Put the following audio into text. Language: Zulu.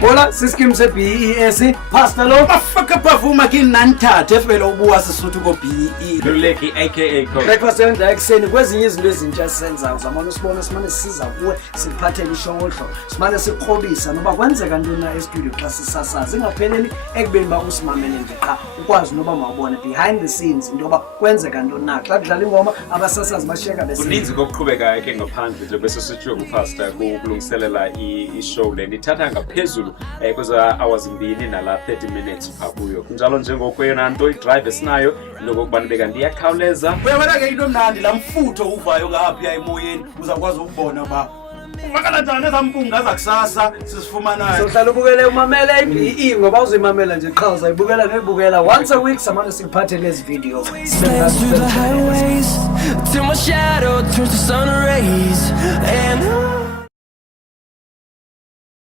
Hola siskim se BES pastor lo afaka pavuma kinanthathe efela ubuwa sisuthu ko BE Luleki aka Coach. breakfast yonke ekseni kwezinye izinto ezintsha esizenzayo zamana usibona simane sisiza kuwe sikuphathele ishohlo simane sikrobisa noba kwenzeka ntoni na e-studio xa sisasaza ingapheleli ekubeni ba usimamele nje qha ukwazi noba mawubone behind the scenes into yoba kwenzeka ntoni na xa kudlala ingoma abasasazi bashiyeka Kuninzi kokuqhubekayo ke ngaphandle nje bese sitshiwe ngupastor kulungiselela i-show le nithatha ngaphezulu kweza hours 2 nala 30 minutes pha kuyo kunjalo njengokwena nto i-drive esinayo lokubana beka ndiyakhawuleza uyabona ke into mnandi la mfutho uvayo ngapha emoyeni uzakwazi ukubona ba uvakala njani ezampunga zakusasa sisifumanayo sohlala ubukele umamela iBE ngoba uzimamela nje qha uzayibukela nebukela once a week samane sikuphathele ezi video Through the highways till my shadow turns to sun rays.